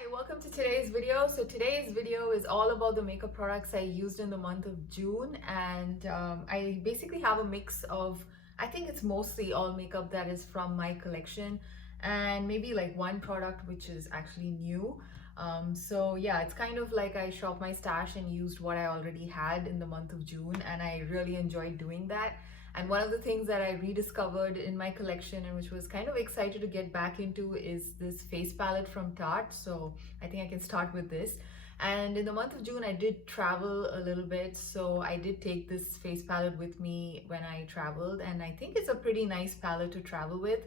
Hi, welcome to today's video. So today's video is all about the makeup products I used in the month of June, and I basically have a mix of, I think it's mostly all makeup that is from my collection and maybe like one product which is actually new. So yeah, it's kind of like I shopped my stash and used what I already had in the month of June, and I really enjoyed doing that. And one of the things that I rediscovered in my collection and which was kind of excited to get back into is this face palette from Tarte. So I think I can start with this. And in the month of June, I did travel a little bit. So I did take this face palette with me when I traveled. And I think it's a pretty nice palette to travel with.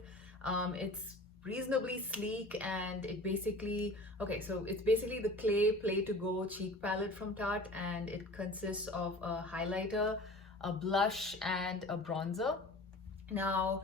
It's reasonably sleek, and it basically, okay, so it's basically the Clay Play to Go cheek palette from Tarte, and it consists of a highlighter, a blush, and a bronzer. Now,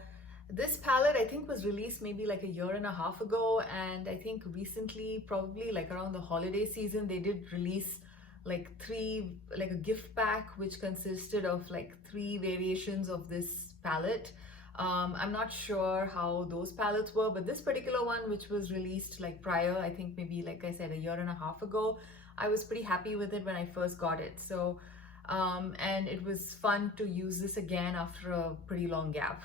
this palette I think was released maybe like a year and a half ago, and I think recently, probably like around the holiday season, they did release like a gift pack which consisted of like three variations of this palette. I'm not sure how those palettes were, but this particular one, which was released like prior, I think maybe like I said, a year and a half ago, I was pretty happy with it when I first got it. So and it was fun to use this again after a pretty long gap.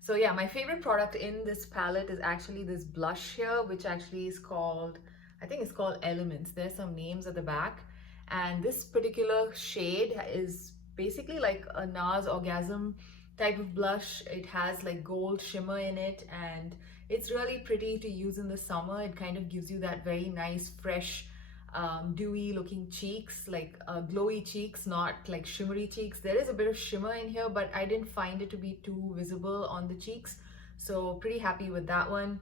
So yeah, my favorite product in this palette is actually this blush here, which actually is called, I think it's called Elements. There's some names at the back. And this particular shade is basically like a NARS Orgasm type of blush. It has like gold shimmer in it, and it's really pretty to use in the summer. It kind of gives you that very nice, fresh, dewy looking cheeks, like glowy cheeks, not like shimmery cheeks. There is a bit of shimmer in here, but I didn't find it to be too visible on the cheeks, so pretty happy with that one.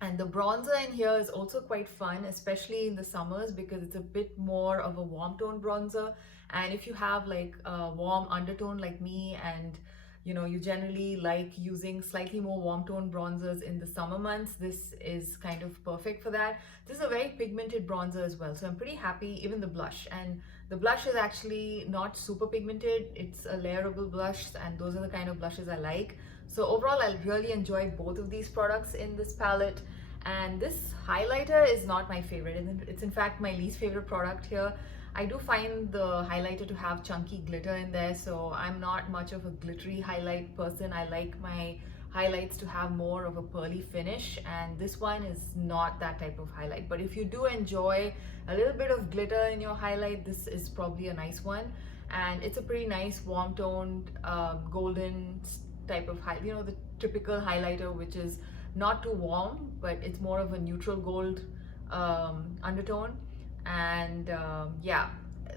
And the bronzer in here is also quite fun, especially in the summers, because it's a bit more of a warm tone bronzer. And if you have like a warm undertone like me, and you generally like using slightly more warm tone bronzers in the summer months, this is kind of perfect for that. This is a very pigmented bronzer as well, so I'm pretty happy. Even the blush, and the blush is actually not super pigmented. It's a layerable blush, and those are the kind of blushes I like. So overall, I really enjoyed both of these products in this palette. And this highlighter is not my favorite. It's in fact my least favorite product here. I do find the highlighter to have chunky glitter in there, so I'm not much of a glittery highlight person. I like my highlights to have more of a pearly finish, and this one is not that type of highlight. But if you do enjoy a little bit of glitter in your highlight, this is probably a nice one. And it's a pretty nice warm toned golden type of the typical highlighter, which is not too warm, but it's more of a neutral gold undertone. And yeah,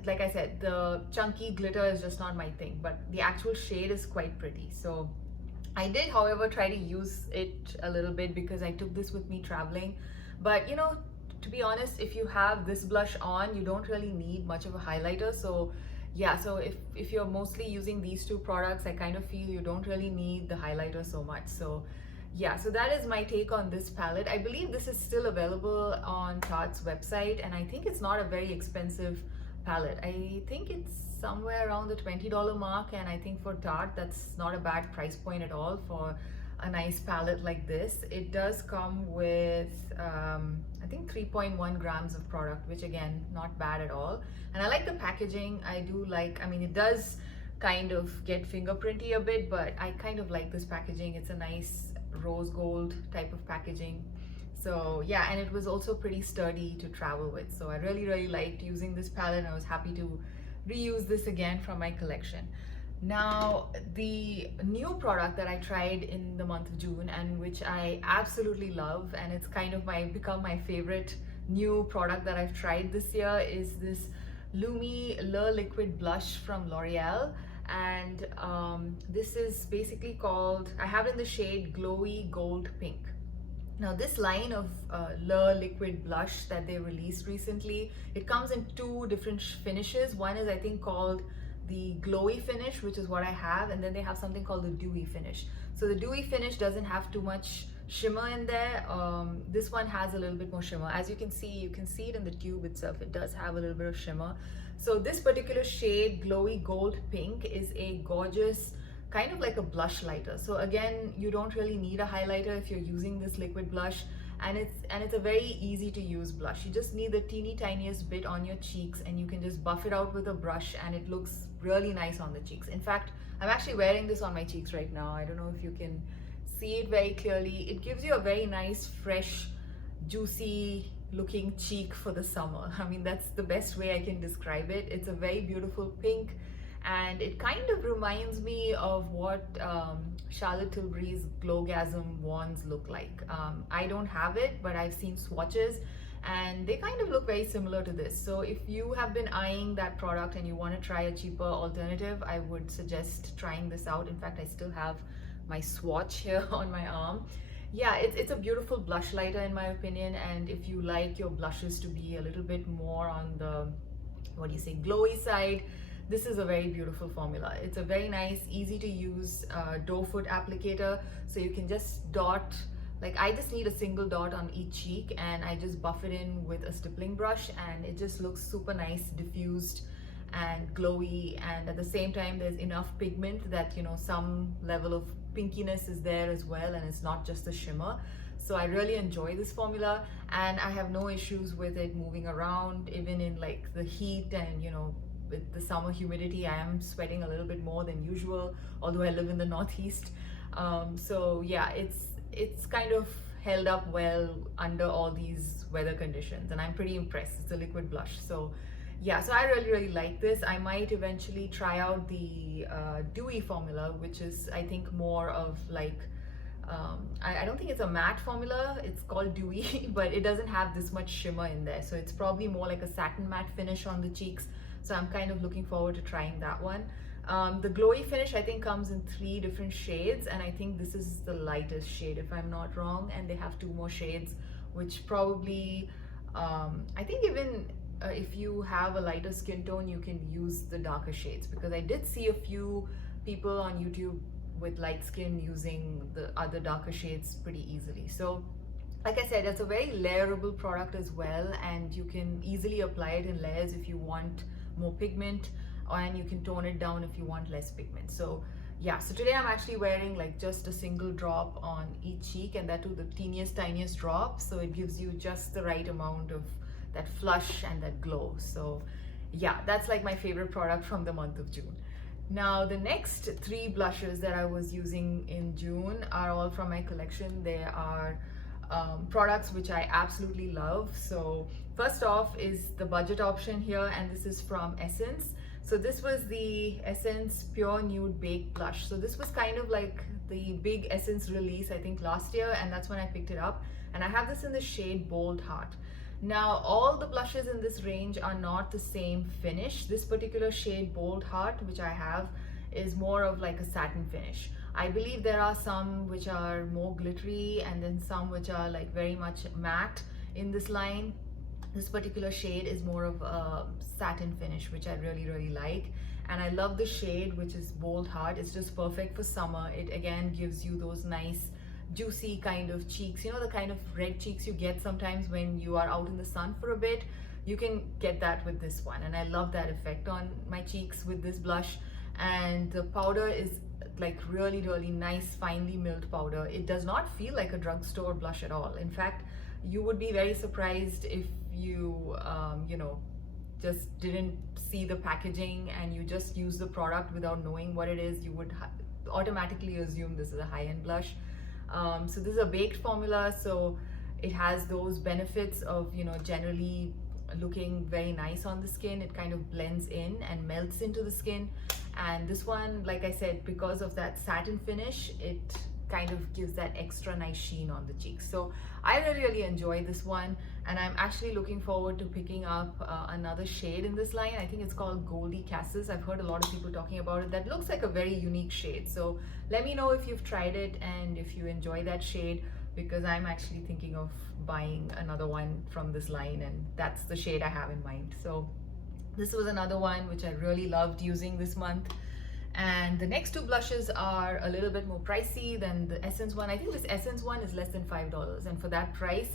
like I said, the chunky glitter is just not my thing, but the actual shade is quite pretty. So I did, however, try to use it a little bit because I took this with me traveling. But to be honest, if you have this blush on, you don't really need much of a highlighter. So yeah, so if you're mostly using these two products, I kind of feel you don't really need the highlighter so much. So yeah, so that is my take on this palette. I believe this is still available on Tarte's website, and I think it's not a very expensive palette. I think it's somewhere around the $20 mark, and I think for Tarte, that's not a bad price point at all for a nice palette like this. It does come with, I think 3.1 grams of product, which again, not bad at all. And I like the packaging. I do like, I mean, it does kind of get fingerprinty a bit, but I kind of like this packaging. It's a nice rose gold type of packaging. So yeah, and it was also pretty sturdy to travel with. So I really liked using this palette, and I was happy to reuse this again from my collection. Now, the new product that I tried in the month of June, and which I absolutely love, and it's kind of become my favorite new product that I've tried this year, is this Lumi Le Liquid Blush from L'Oreal. And this is basically called, I have it in the shade Glowy Gold Pink. Now this line of Le Liquid Blush that they released recently, it comes in two different finishes. One is I think called the glowy finish, which is what I have, and then they have something called the dewy finish. So the dewy finish doesn't have too much shimmer in there. This one has a little bit more shimmer. As you can see it in the tube itself. It does have a little bit of shimmer. So this particular shade, Glowy Gold Pink, is a gorgeous kind of like a blush lighter. So again, you don't really need a highlighter if you're using this liquid blush. and it's a very easy to use blush. You just need the teeny tiniest bit on your cheeks, and you can just buff it out with a brush, and it looks really nice on the cheeks. In fact, I'm actually wearing this on my cheeks right now. I don't know if you can see it very clearly. It gives you a very nice, fresh, juicy looking cheek for the summer. I mean, that's the best way I can describe it. It's a very beautiful pink, and it kind of reminds me of what Charlotte Tilbury's Glowgasm wands look like. I don't have it, but I've seen swatches and they kind of look very similar to this. So if you have been eyeing that product and you want to try a cheaper alternative, I would suggest trying this out. In fact, I still have my swatch here on my arm. Yeah, it's a beautiful blush lighter in my opinion, and if you like your blushes to be a little bit more on the, what do you say, glowy side, this is a very beautiful formula. It's a very nice, easy to use doe foot applicator, so you can just dot, like I just need a single dot on each cheek and I just buff it in with a stippling brush, and it just looks super nice, diffused and glowy, and at the same time there's enough pigment that, you know, some level of pinkiness is there as well, and it's not just a shimmer. So I really enjoy this formula, and I have no issues with it moving around even in like the heat, and you know, with the summer humidity I am sweating a little bit more than usual, although I live in the Northeast. So yeah, it's kind of held up well under all these weather conditions, and I'm pretty impressed. It's a liquid blush, so yeah, so I really like this. I might eventually try out the dewy formula, which is I think more of like I don't think it's a matte formula, it's called dewy but it doesn't have this much shimmer in there, so it's probably more like a satin matte finish on the cheeks. So I'm kind of looking forward to trying that one. The glowy finish I think comes in 3 different shades, and I think this is the lightest shade if I'm not wrong, and they have 2 more shades, which probably I think even if you have a lighter skin tone you can use the darker shades, because I did see a few people on YouTube with light skin using the other darker shades pretty easily. So like I said, it's a very layerable product as well, and you can easily apply it in layers if you want more pigment, and you can tone it down if you want less pigment. So yeah, so today I'm actually wearing like just a single drop on each cheek, and that too the tiniest drop, so it gives you just the right amount of that flush and that glow. So yeah, that's like my favorite product from the month of June. Now the next 3 blushes that I was using in June are all from my collection. They are products which I absolutely love. So first off is the budget option here, and this is from Essence. So this was the Essence Pure Nude Baked Blush. So this was kind of like the big Essence release I think last year, and that's when I picked it up, and I have this in the shade Bold Heart. Now all the blushes in this range are not the same finish. This particular shade Bold Heart, which I have, is more of like a satin finish. I believe there are some which are more glittery, and then some which are like very much matte in this line. This particular shade is more of a satin finish, which I really like, and I love the shade, which is Bold Heart. It's just perfect for summer. It again gives you those nice juicy kind of cheeks, you know, the kind of red cheeks you get sometimes when you are out in the sun for a bit. You can get that with this one, and I love that effect on my cheeks with this blush. And the powder is like really nice, finely milled powder. It does not feel like a drugstore blush at all. In fact, you would be very surprised if you you know, just didn't see the packaging and you just use the product without knowing what it is. You would automatically assume this is a high-end blush. So this is a baked formula, so it has those benefits of, you know, generally looking very nice on the skin. It kind of blends in and melts into the skin, and this one, like I said, because of that satin finish, it kind of gives that extra nice sheen on the cheeks. So I really enjoy this one, and I'm actually looking forward to picking up another shade in this line. I think it's called Goldie Cassis. I've heard a lot of people talking about it. That looks like a very unique shade, so let me know if you've tried it and if you enjoy that shade, because I'm actually thinking of buying another one from this line, and that's the shade I have in mind. So this was another one which I really loved using this month. And the next 2 blushes are a little bit more pricey than the Essence one. I think this Essence one is less than $5, and for that price,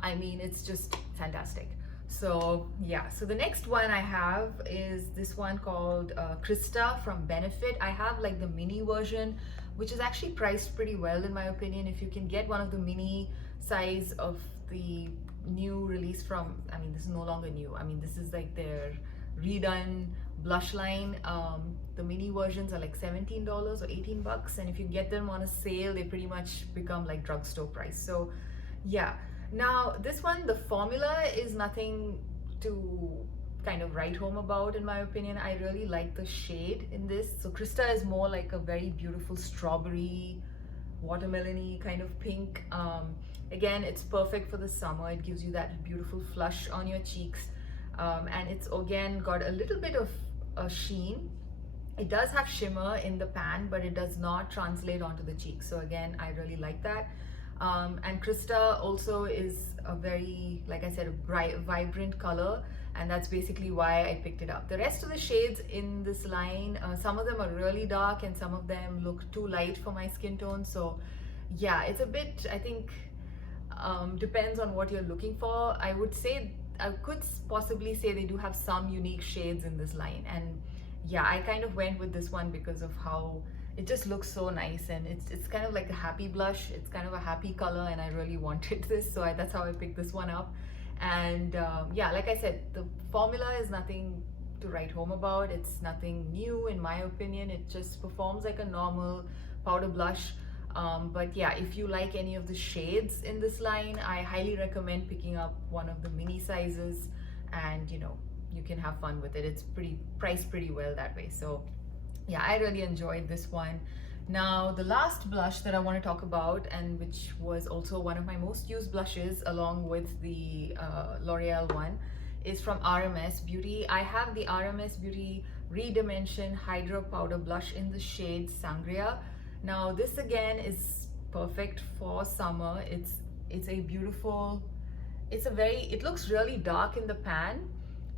I mean, it's just fantastic. So yeah, so the next one I have is this one called Krista from Benefit. I have like the mini version, which is actually priced pretty well in my opinion. If you can get one of the mini size of the new release from, I mean, this is no longer new, I mean, this is like their redone blush line. The mini versions are like $17 or $18, and if you get them on a sale, they pretty much become like drugstore price. So yeah. Now this one, the formula is nothing to kind of write home about in my opinion. I really like the shade in this. So Krista is more like a very beautiful strawberry, watermelon-y kind of pink. Again, it's perfect for the summer. It gives you that beautiful flush on your cheeks. And it's again got a little bit of a sheen. It does have shimmer in the pan, but it does not translate onto the cheeks. So again, I really like that. And Krista also is a very, like I said, a bright, vibrant color, and that's basically why I picked it up. The rest of the shades in this line, some of them are really dark and some of them look too light for my skin tone. So yeah, it's a bit, I think, depends on what you're looking for. I would say, I could possibly say they do have some unique shades in this line, and yeah, I kind of went with this one because of how it just looks so nice, and it's kind of like a happy blush. It's kind of a happy color, and I really wanted this, so that's how I picked this one up. And yeah, like I said, the formula is nothing to write home about. It's nothing new in my opinion. It just performs like a normal powder blush. But yeah, if you like any of the shades in this line, I highly recommend picking up one of the mini sizes, and you know, you can have fun with it. It's priced pretty well that way. So yeah, I really enjoyed this one. Now the last blush that I want to talk about, and which was also one of my most used blushes along with the L'Oreal one, is from RMS Beauty. I have the RMS Beauty Redimension Hydra Powder Blush in the shade Sangria. Now this again is perfect for summer. It's a beautiful, it looks really dark in the pan,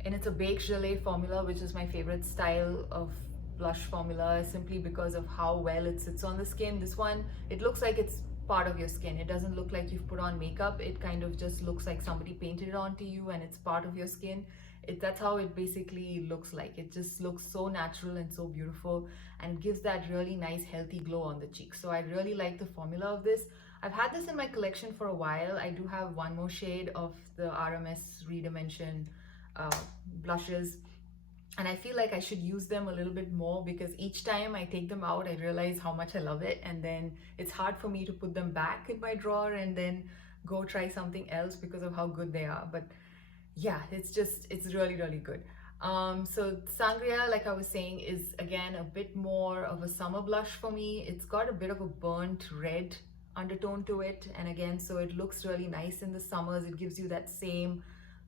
and it's a baked gelée formula, which is my favorite style of blush formula simply because of how well it sits on the skin. This one, it looks like it's part of your skin. It doesn't look like you've put on makeup. It kind of just looks like somebody painted it onto you and it's part of your skin. That's how it basically looks like. It just looks so natural and so beautiful and gives that really nice healthy glow on the cheeks. So I really like the formula of this. I've had this in my collection for a while. I do have one more shade of the RMS Redimension blushes, and I feel like I should use them a little bit more because each time I take them out, I realize how much I love it, and then it's hard for me to put them back in my drawer and then go try something else because of how good they are. But yeah, it's really, really good. So Sangria, like I was saying, is again a bit more of a summer blush for me. It's got a bit of a burnt red undertone to it, and again, so it looks really nice in the summers. It gives you that same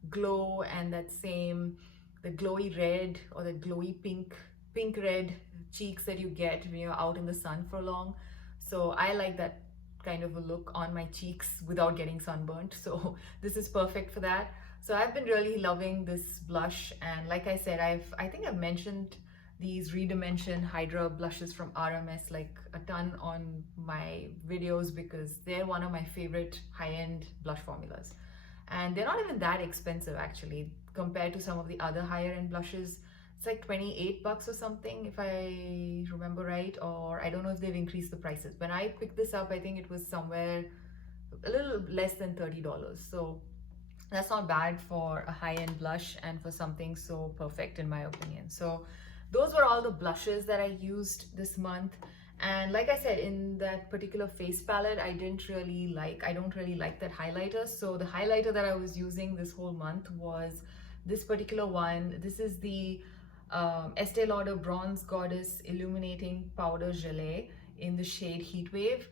glow and that same, the glowy red or the glowy pink red cheeks that you get when you're out in the sun for long. So I like that kind of a look on my cheeks without getting sunburnt, so this is perfect for that. So I've been really loving this blush, and like I said, I think I've mentioned these Redimension Hydra blushes from RMS like a ton on my videos because they're one of my favorite high-end blush formulas. And they're not even that expensive actually compared to some of the other higher end blushes. It's like $28 or something if I remember right, or I don't know if they've increased the prices. When I picked this up, I think it was somewhere a little less than $30. So that's not bad for a high-end blush and for something so perfect in my opinion. So those were all the blushes that I used this month. And like I said, in that particular face palette, I don't really like that highlighter. So the highlighter that I was using this whole month was this particular one. This is the Estee Lauder Bronze Goddess Illuminating Powder Gelée in the shade Heatwave.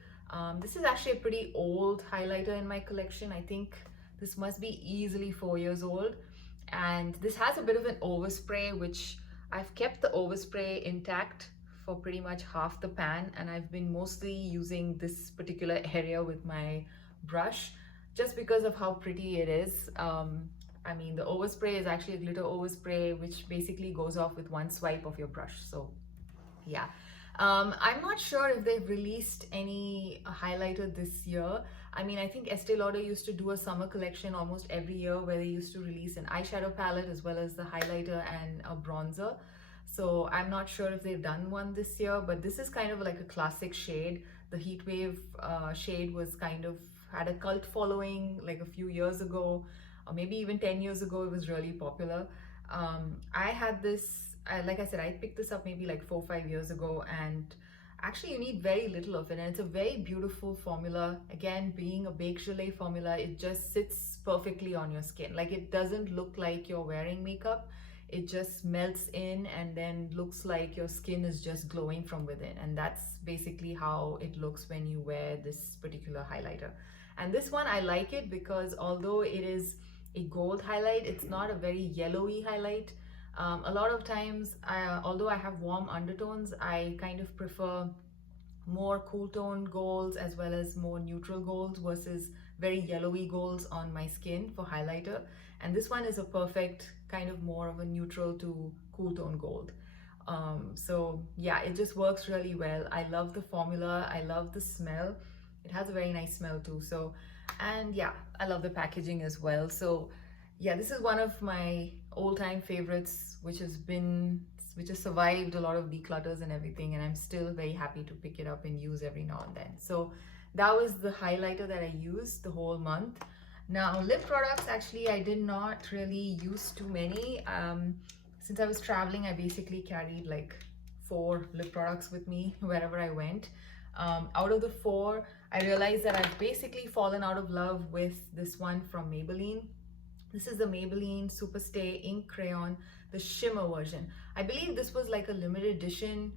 This is actually a pretty old highlighter in my collection. I think this must be easily 4 years old. And this has a bit of an overspray, which I've kept the overspray intact for pretty much half the pan, and I've been mostly using this particular area with my brush just because of how pretty it is. I mean, the overspray is actually a glitter overspray, which basically goes off with one swipe of your brush. So yeah, I'm not sure if they've released any highlighter this year. I mean, I think Estee Lauder used to do a summer collection almost every year where they used to release an eyeshadow palette as well as the highlighter and a bronzer. So I'm not sure if they've done one this year, but this is kind of like a classic shade. The Heat Wave shade was kind of had a cult following like a few years ago, or maybe even 10 years ago. It was really popular. I had this, like I said, I picked this up maybe like 4 or 5 years ago, and actually you need very little of it, and it's a very beautiful formula. Again, being a baked gelée formula, it just sits perfectly on your skin. Like, it doesn't look like you're wearing makeup. It just melts in and then looks like your skin is just glowing from within, and that's basically how it looks when you wear this particular highlighter. And this one, I like it because although it is a gold highlight, it's not a very yellowy highlight. A lot of times, although I have warm undertones, I kind of prefer more cool tone golds as well as more neutral golds versus very yellowy golds on my skin for highlighter. And this one is a perfect kind of more of a neutral to cool tone gold. So yeah, it just works really well. I love the formula. I love the smell. It has a very nice smell too. So, and yeah, I love the packaging as well. So yeah, this is one of my all-time favorites, which has survived a lot of declutters and everything, and I'm still very happy to pick it up and use every now and then. So that was the highlighter that I used the whole month. Now, lip products, actually, I did not really use too many. Since I was traveling, I basically carried like 4 lip products with me wherever I went. Out of the 4, I realized that I've basically fallen out of love with this one from Maybelline. This is the Maybelline Superstay Ink Crayon, the shimmer version. I believe this was like a limited edition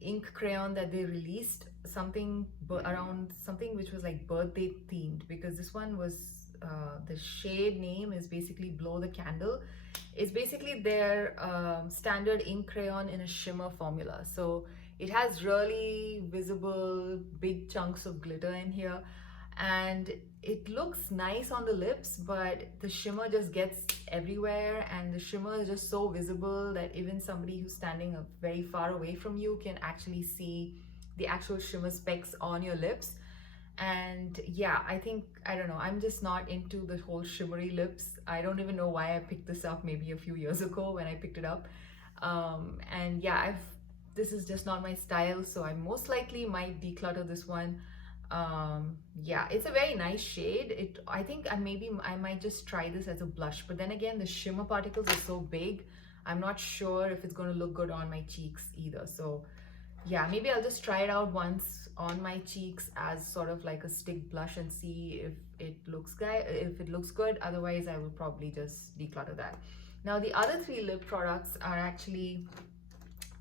ink crayon that they released, something around something which was like birthday themed, because this one was, the shade name is basically Blow the Candle. It's basically their standard ink crayon in a shimmer formula. So it has really visible big chunks of glitter in here, and it looks nice on the lips, but the shimmer just gets everywhere, and the shimmer is just so visible that even somebody who's standing very far away from you can actually see the actual shimmer specks on your lips. And yeah, I don't know, I'm just not into the whole shimmery lips. I don't even know why I picked this up maybe a few years ago when I picked it up. And yeah, this is just not my style, so I most likely might declutter this one. Yeah, it's a very nice shade. I think I might just try this as a blush, but then again, the shimmer particles are so big, I'm not sure if it's going to look good on my cheeks either. So yeah, maybe I'll just try it out once on my cheeks as sort of like a stick blush and see if it looks good. Otherwise, I will probably just declutter that. Now, the other 3 lip products are actually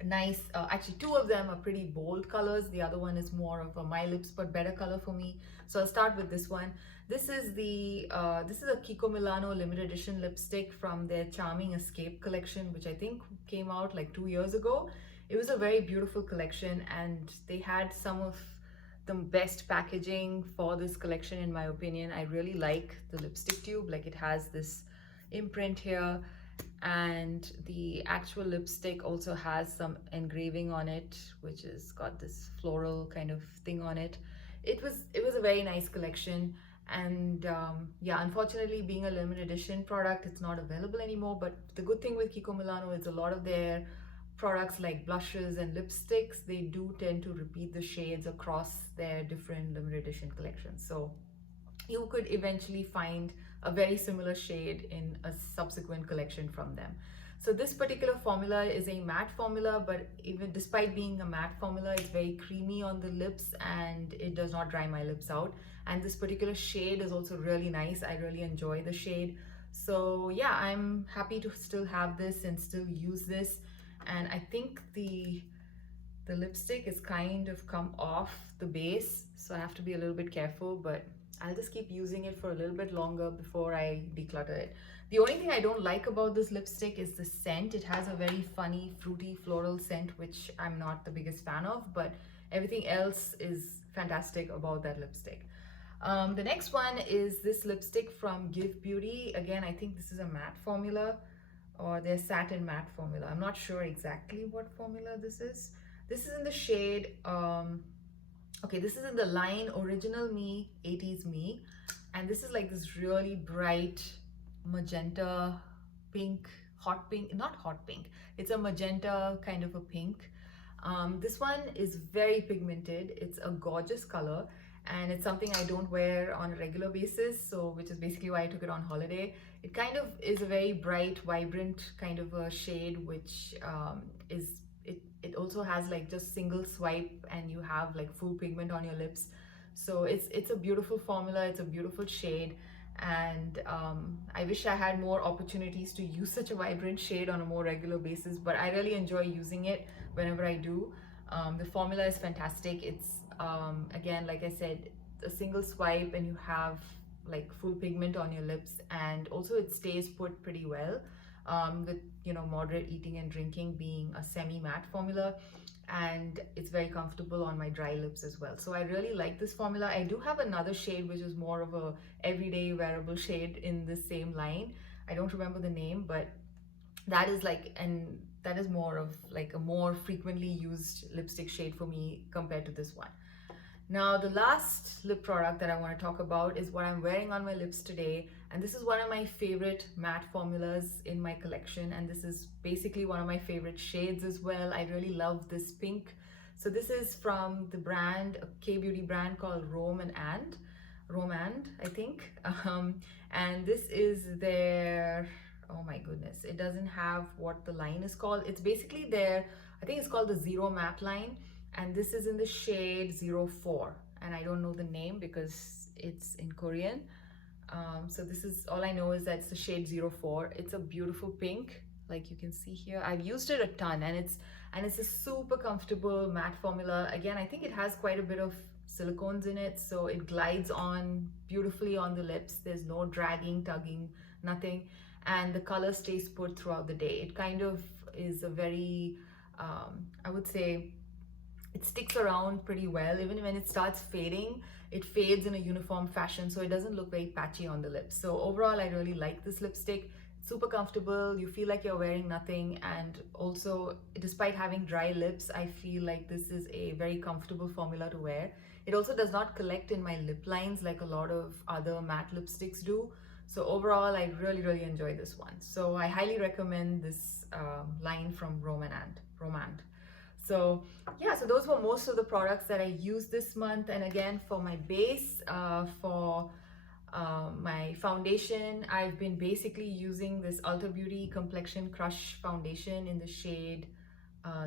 nice. Actually, 2 of them are pretty bold colors. The other one is more of a my lips but better color for me. So I'll start with this one. This is a Kiko Milano limited edition lipstick from their Charming Escape collection, which I think came out like 2 years ago. It was a very beautiful collection, and they had some of the best packaging for this collection in my opinion. I really like the lipstick tube. Like, it has this imprint here, and the actual lipstick also has some engraving on it, which has got this floral kind of thing on it. It was a very nice collection, and yeah, unfortunately, being a limited edition product, it's not available anymore. But the good thing with Kiko Milano is a lot of their products like blushes and lipsticks, they do tend to repeat the shades across their different limited edition collections. So you could eventually find a very similar shade in a subsequent collection from them. So this particular formula is a matte formula, but even despite being a matte formula, it's very creamy on the lips and it does not dry my lips out. And this particular shade is also really nice. I really enjoy the shade. So yeah, I'm happy to still have this and still use this. And I think the lipstick is kind of come off the base, so I have to be a little bit careful, but I'll just keep using it for a little bit longer before I declutter it. The only thing I don't like about this lipstick is the scent. It has a very funny, fruity, floral scent, which I'm not the biggest fan of, but everything else is fantastic about that lipstick. The next one is this lipstick from Give Beauty. Again, I think this is a matte formula, or their satin matte formula. I'm not sure exactly what formula this is. This is in the shade, okay, this is in the line Original Me, 80s Me. And this is like this really bright magenta, pink, hot pink, not hot pink, it's a magenta kind of a pink. This one is very pigmented. It's a gorgeous color, and it's something I don't wear on a regular basis, so which is basically why I took it on holiday. It kind of is a very bright, vibrant kind of a shade, which it also has like just single swipe and you have like full pigment on your lips. So it's a beautiful formula, it's a beautiful shade, and I wish I had more opportunities to use such a vibrant shade on a more regular basis, but I really enjoy using it whenever I do. The formula is fantastic. It's again, like I said, a single swipe and you have like full pigment on your lips, and also it stays put pretty well, with moderate eating and drinking being a semi-matte formula, and it's very comfortable on my dry lips as well. So I really like this formula. I do have another shade which is more of a everyday wearable shade in the same line. I don't remember the name, but that is like, and that is more of like a more frequently used lipstick shade for me compared to this one. Now, the last lip product that I want to talk about is what I'm wearing on my lips today, and this is one of my favorite matte formulas in my collection, and this is basically one of my favorite shades as well. I really love this pink. So this is from the brand, a K-beauty brand called Romand, I think. And this is their, oh my goodness, it doesn't have what the line is called. It's basically their, I think it's called the Zero Matte line, and this is in the shade 04, and I don't know the name because it's in Korean. So this is, all I know is that it's the shade 04. It's a beautiful pink, like you can see here. I've used it a ton, and it's a super comfortable matte formula. Again, I think it has quite a bit of silicones in it, so it glides on beautifully on the lips. There's no dragging, tugging, nothing, and the color stays put throughout the day. It kind of is a very, I would say, it sticks around pretty well. Even when it starts fading, it fades in a uniform fashion, so it doesn't look very patchy on the lips. So overall, I really like this lipstick. It's super comfortable. You feel like you're wearing nothing, and also, despite having dry lips, I feel like this is a very comfortable formula to wear. It also does not collect in my lip lines like a lot of other matte lipsticks do. So overall, I really, really enjoy this one. So I highly recommend this line from Romand. So yeah, so those were most of the products that I used this month. And again, for my base, for my foundation, I've been basically using this Ulta Beauty Complexion Crush foundation in the shade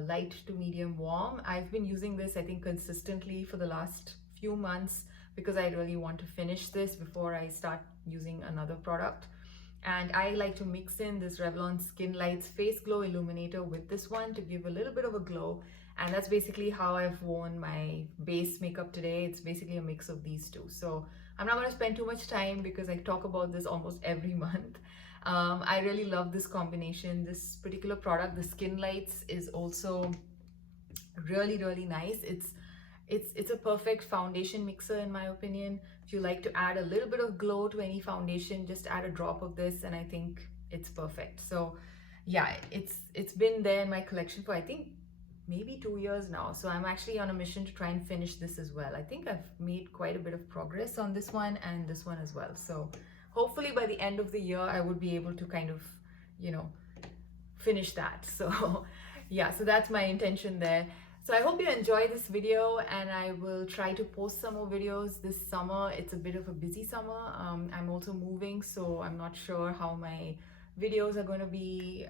light to medium warm. I've been using this, I think, consistently for the last few months because I really want to finish this before I start using another product. And I like to mix in this Revlon Skin Lights Face Glow Illuminator with this one to give a little bit of a glow. And that's basically how I've worn my base makeup today. It's basically a mix of these two. So I'm not going to spend too much time because I talk about this almost every month. I really love this combination. This particular product, the Skin Lights, is also really, really nice. It's a perfect foundation mixer in my opinion. If you like to add a little bit of glow to any foundation, just add a drop of this and I think it's perfect. So yeah, it's been there in my collection for I think maybe 2 years now. So I'm actually on a mission to try and finish this as well. I think I've made quite a bit of progress on this one and this one as well. So hopefully by the end of the year, I would be able to kind of, finish that. So yeah, so that's my intention there. So I hope you enjoy this video, and I will try to post some more videos this summer. It's a bit of a busy summer. I'm also moving, so I'm not sure how my videos are going to be,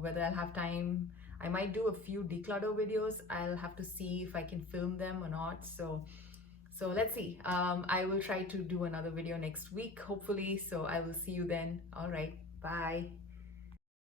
whether I'll have time. I might do a few declutter videos. I'll have to see if I can film them or not. So let's see. I will try to do another video next week, hopefully. So I will see you then. All right. Bye.